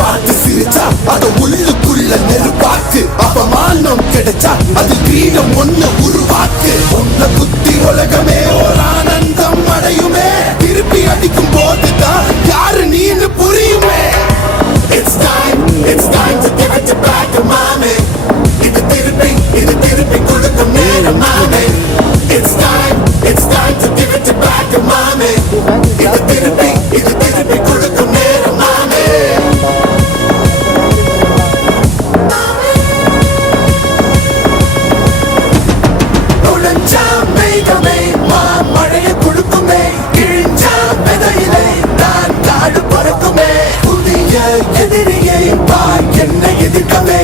பார்த்து சிரிச்சா அத உள்ளுக்குள்ள நெருப்பாக்கு. அப்பமானம் கிடைச்சா அது கிரீடம் ஒண்ணு உருவாக்கு. உன்னை குத்தி உலகமே ஒரு ஆனந்தம் அடையுமே. திருப்பி அடிக்கும் போதுதான் யாரு நீன்னு புரியுமே. It's time to give it back to mommy. இது திருப்பி கொடுக்கும் நேரம் மாமே. It's time to give it back to mommy. இது திருப்பி கொடுக்கும் நேரம் மாமே. நுழைஞ்சா மேகமே மழையை கொடுக்குமே. கிழிஞ்சா விதையிலே நான் காடு பறக்குமே. புதிய எதிரியை என்ன எதிர்க்கவே